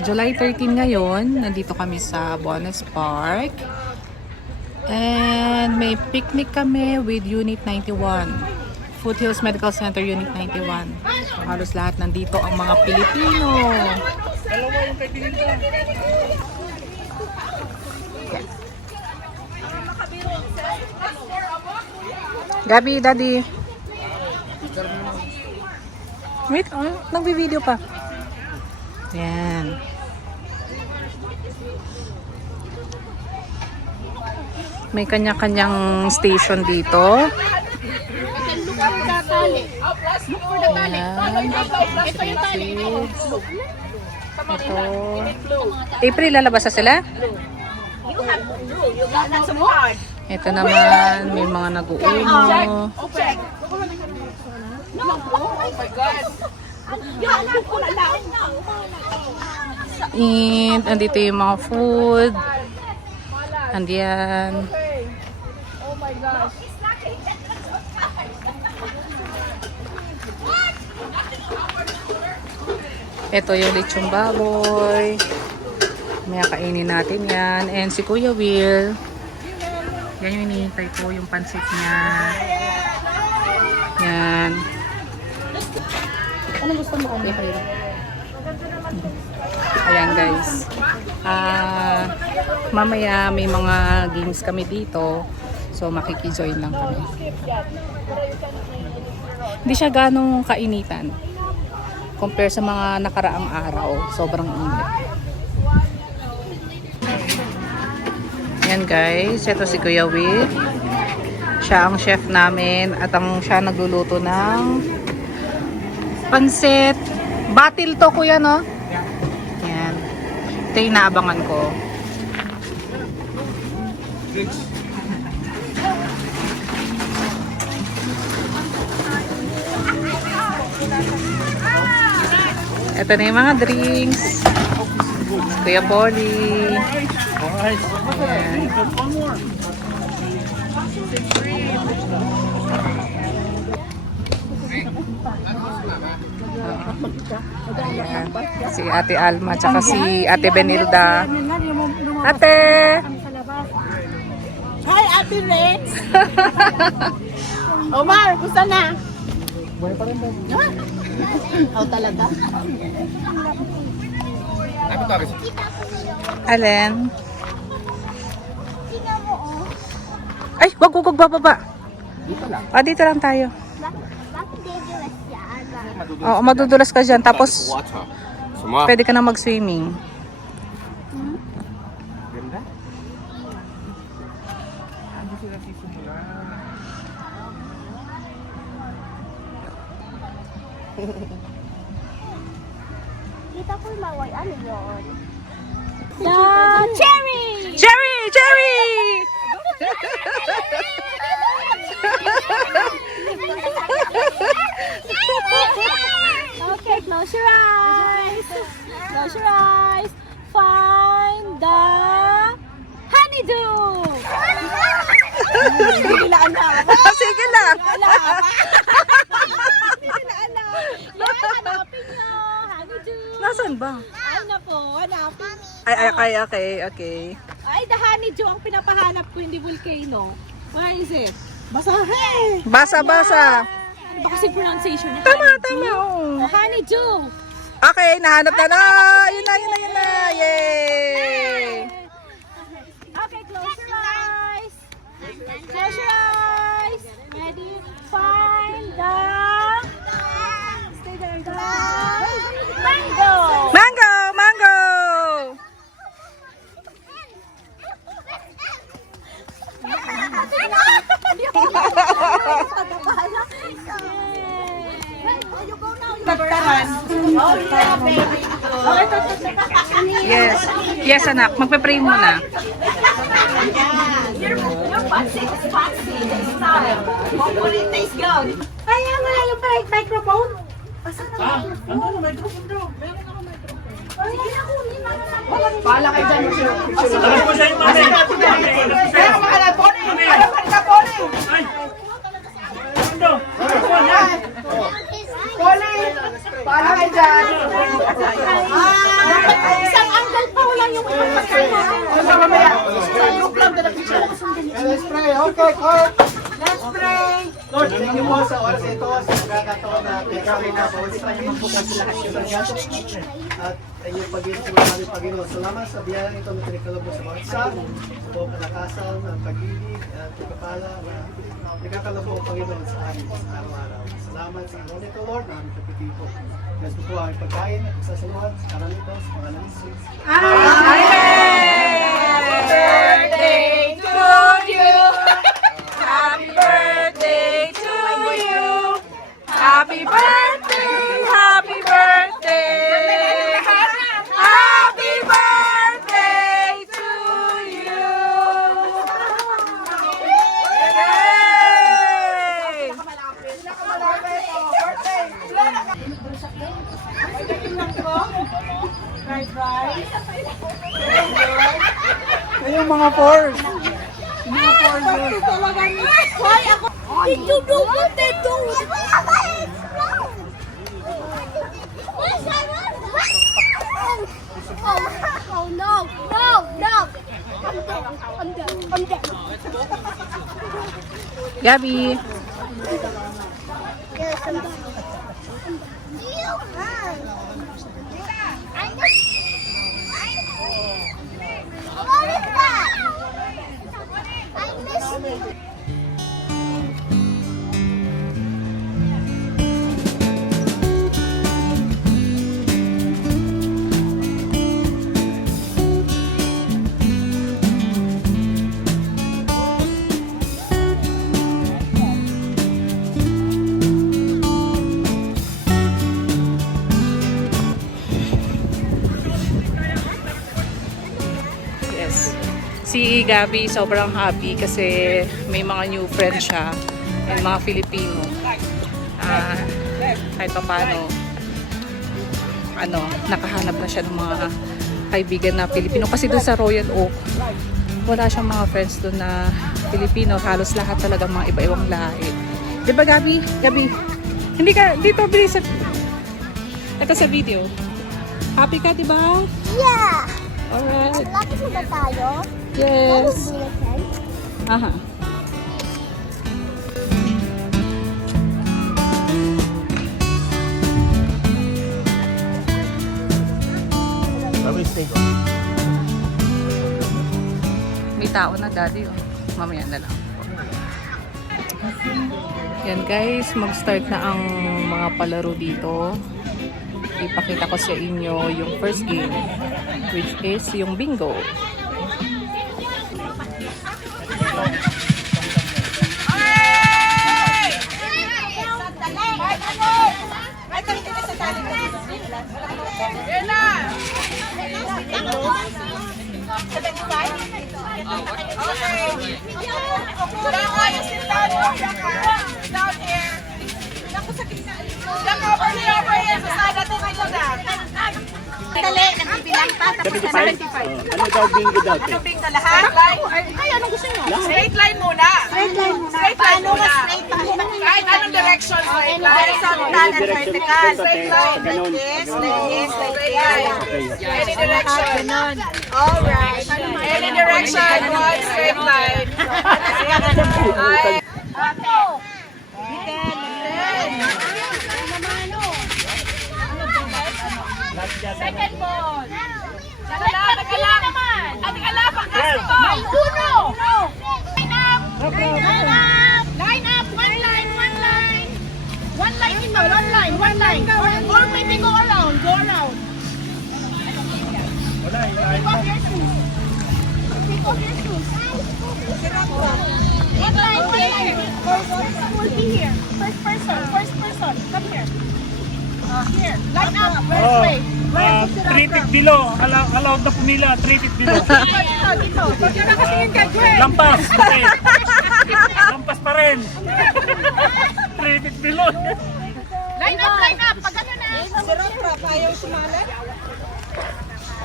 July 13 ngayon. Nandito kami sa Bonas Park. And may picnic kami with Unit 91. Foothills Medical Center Unit 91. So, halos lahat nandito ang mga Pilipino. Gabi, Daddy. Wait, nagbi-video pa. Yan. May kanya-kanyang station dito. Ito. April, lalabas na sila? Ito naman, may mga nag-uuno. And andito yung mga food. Andiyan. Oh my gosh. Ito yung lechong baboy. May kainin natin yan. And si Kuya Will. Yan yung hinihintay ko, yung pansit niya. Yan. Ano gusto mo kami? Ayan guys. Mamaya may mga games kami dito. So makikijoin lang kami. Hindi siya ganong kainitan. Compare sa mga nakaraang araw. Sobrang init. Yan guys. Ito si Kuya Will. Siya ang chef namin. At siya nagluluto ng pansit. Batil to kuya, no? Yan. Ito yung naabangan ko. Ito na yung mga drinks. Kuya Polly. Ayan. Ayan. Si Ate Alma tsaka si Ate Benilda. Ate! Hi, Ate Rex! Omar, gusto na? Buhay pa rin ba? Oh, talaga? Alin? Ay, wag bababa. Dito lang tayo. Oo, madudulas ka dyan. Tapos, pwede ka na mag-swimming. Kita ko maway, ano yun? The cherry! Cherry! Cherry! Okay, close your eyes. Close your eyes. Find the honeydew. Hindi nila alam. Sige lang. Hindi nila alam. Yan, hanapin nyo. Honeydew. Nasaan ba? Ay na po, hanapin. Okay. Ay, the honeydew ang pinapahanap ko, hindi volcano. What is it? Basahin. Basa. Ano ba kasi pronunciation niya? Tama. Oh, honeydew. Okay, nahanap na. Yun na. Yay! Okay, close your eyes. Close your eyes. Ready? Find the... Stay there. Mango. Mango! Hindi ako pagkabahala. You go now. Pagkaran. Oh, yeah, baby. Yes anak, magpe-pray muna. Your fancy is fancy. Style. Hopefully it tastes good. Kaya nga yung microphone. Asan ang microphone? Ano microphone daw? Meron ako microphone. Sige na, kunin na. Bahala kayo dyan. Alam ko siya yung mali. Kaya makalan po na. Alam ka po na. Ano? Poli! Bahala kayo dyan. Isa kay Court. Let's pray. Lord, thank you po sa oras ito, sa pagkakataon na pinagkawin na bawat sa inyo po kasi lahat yung nangyari. At inyong pag-ibig sa mga Panginoon. Salamat sa biyayang ito na pinagkaloob mo sa mga isa, sa buong kalakasan, ang pag-ibig, at pagkapala na pinagkaloob mo, Panginoon, sa amin sa araw-araw. Salamat sa araw nito, Lord, na aming kapitipo. Yes po ang pagkain at pagsasaluhan sa araw nito, sa mga nangis. Birthday to you. Happy birthday to you. Happy birthday, happy birthday. Happy birthday to you. Yay! Kayong mga fours. Did you do what they do? Oh no, no, no. I'm dead. Gabi. Yes, I'm done. What is that? I missed it. Yes. Si Gabi sobrang happy kasi may mga new friends siya and mga Filipino. Kahit pa paano, nakahanap na siya ng mga kaibigan na Filipino. Kasi doon sa Royal Oak, wala siyang mga friends doon na Filipino. Halos lahat talaga mga iba-ibang lahi. Di ba Gabi? Gabi, hindi ka, dito, bilis sa, ito sa video. Happy ka, di ba? Yeah. Alright. Lapit na ba tayo? Yes. Bulletin. Aha. May tao na daddy oh. Mamaya na lang. Yan guys, mag-start na ang mga palaro dito. Ipakita ko sa inyo yung first game, which is yung bingo. Dali, nagbibilang pa. 75? Ano daw bingo dati? Ano bingo lahat? Ay, anong gusto nyo? Straight line muna. Straight line muna. Straight line muna. Kahit anong direction. Straight line. Horizontal and vertical. Straight line. Like this, like this, like this. Any direction. Alright. Any direction. One straight line. Ay. Second ball. Nagala naman. Nagala pang last ball. Uno. Line up. Line up. One line. One line ito. One line. Or maybe go around. Take off your shoes. One line. Will be here. First person. Come here. Here. Line up. First way. 3 feet below. Allowed na pumila. 3 feet below. Dito. Dito na kasi yung judge. Lampas. Okay. Lampas pa rin. 3 feet below. Line up. Pag ano na.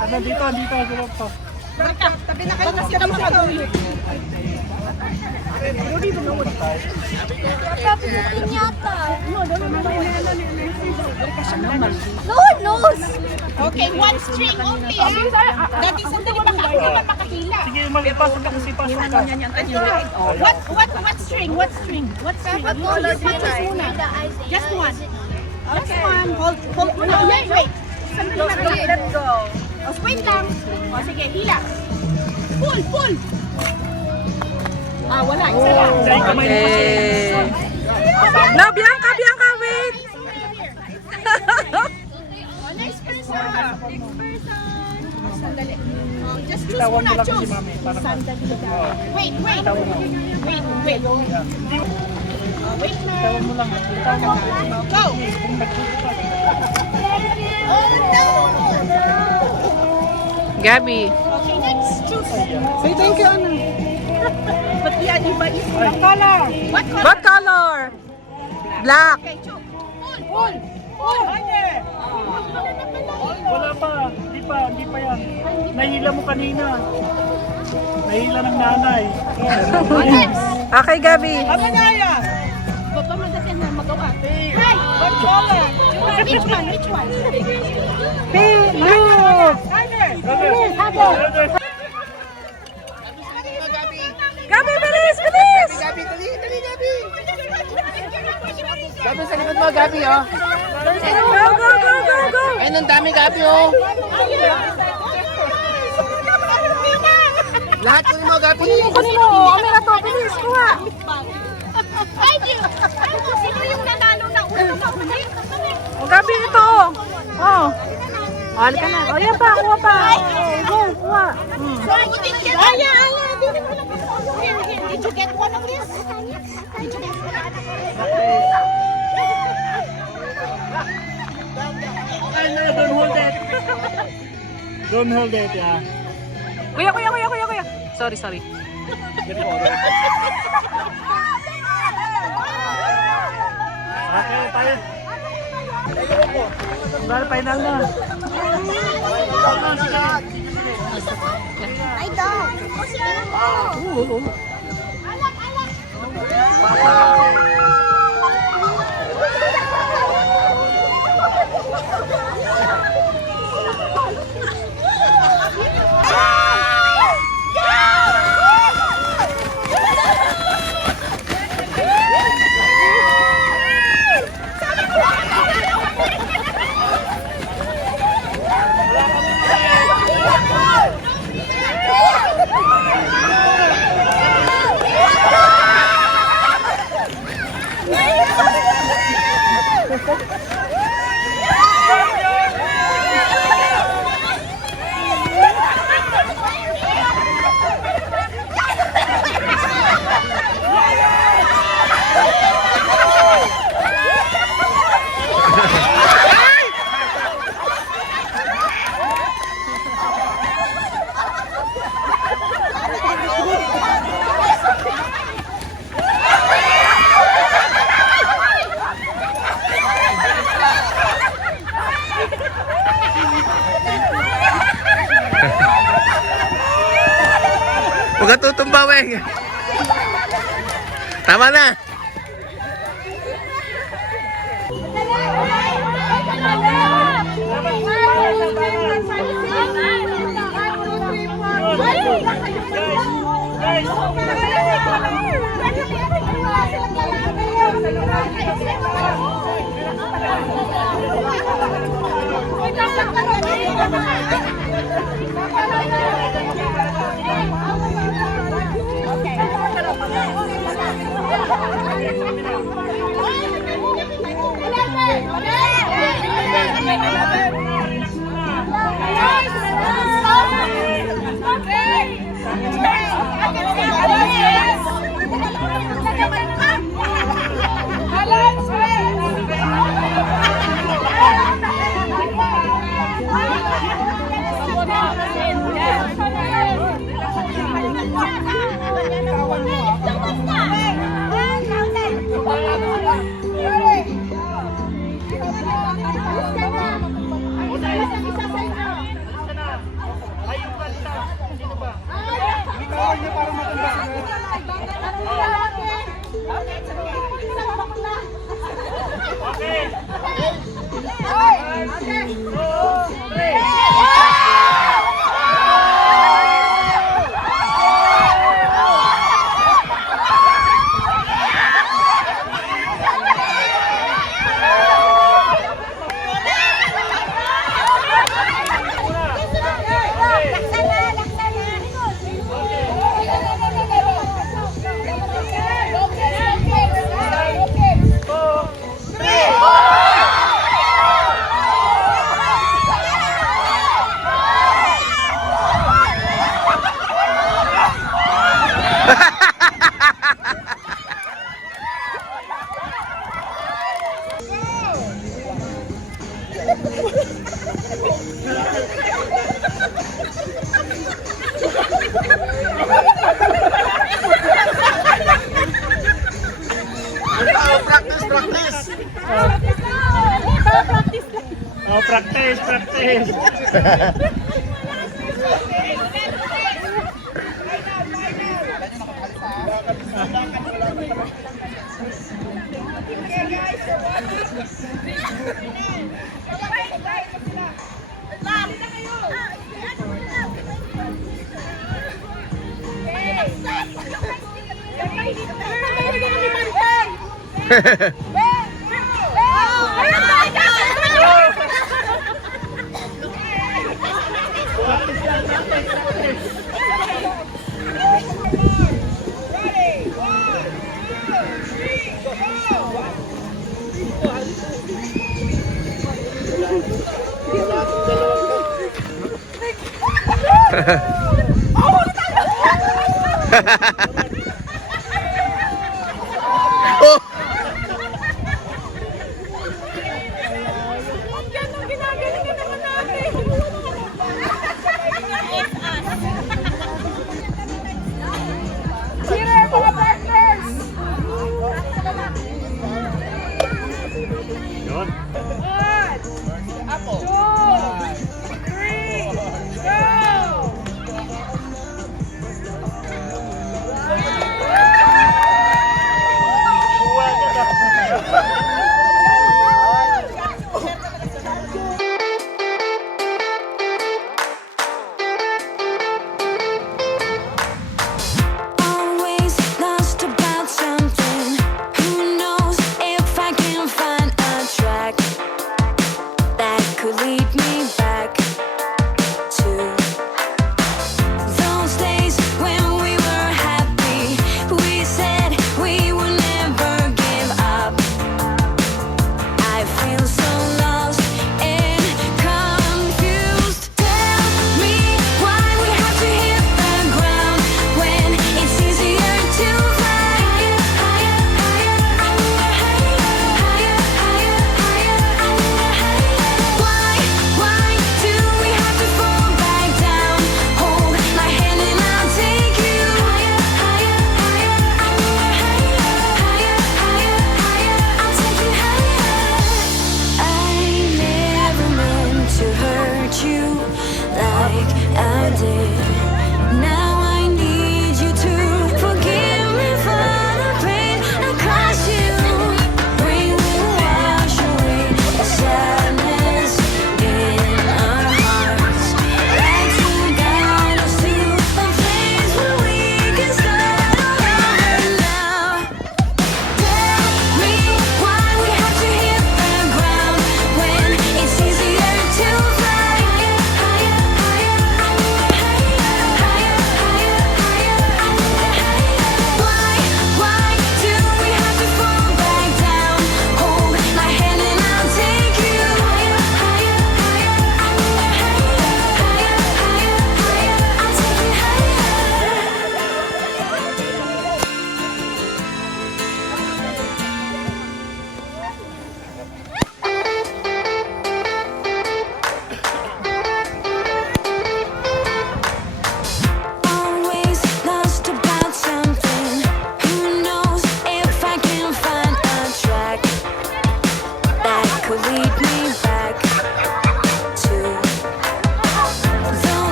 Ano dito. Sarap to. Tabi na kayo kasi na makadulo. Lord knows. Okay, one string only, ah. Dati sandali baka ako naman makahila. Sige, mag-ipasok ka kasi pasok ka. What string? What string? What string? You practice muna. Just one. Just one. Hold muna. Wait. Sandali lang. Let go. O, wait lang. O, sige, hila. Pull. Ah, wala. Isa lang. Dahil kamay mo kasi. No, Bianca, wait! Next person. Sandali. Just choose Tawan mo muna. lang kasi Choose. mami. Para ka. Wait. Wait Wait na. Tawan mo lang. Go. Gabby. Okay, next. Choose. Say thank you, Ana. But yan, iba is what color? What color? What color? Black. Okay, choose. Pull. Wala pa. Hindi pa yan. Nahila mo kanina. Nahila ng nanay. Okay, Gabby. Baba magdating na magawa. Right. What color? Which one? Gabby, bilis! Bilis! Gabi sa likod mo, Gabi, oh. Go! Ayun, ang dami, Gabi, oh. Lahat ko mo, Gabi. Kunin mo. Kami na to. Bilis, kuha. Sino yung nanalo na una pa uli? O, Gabby, ito. Oh. Hali ka na. O, yan pa. Kuha pa. Go, kuha. Aya. Here. Did you get one of this? Did you get one? Ay, no, don't hold it. Don't hold it, yeah. Kuya. Sorry. Okay, tayo. Final na. I don't. Huwag ka tutumba, weng. Tama na. Okay. Practice. Oh, practice, practice. Ha ha ha.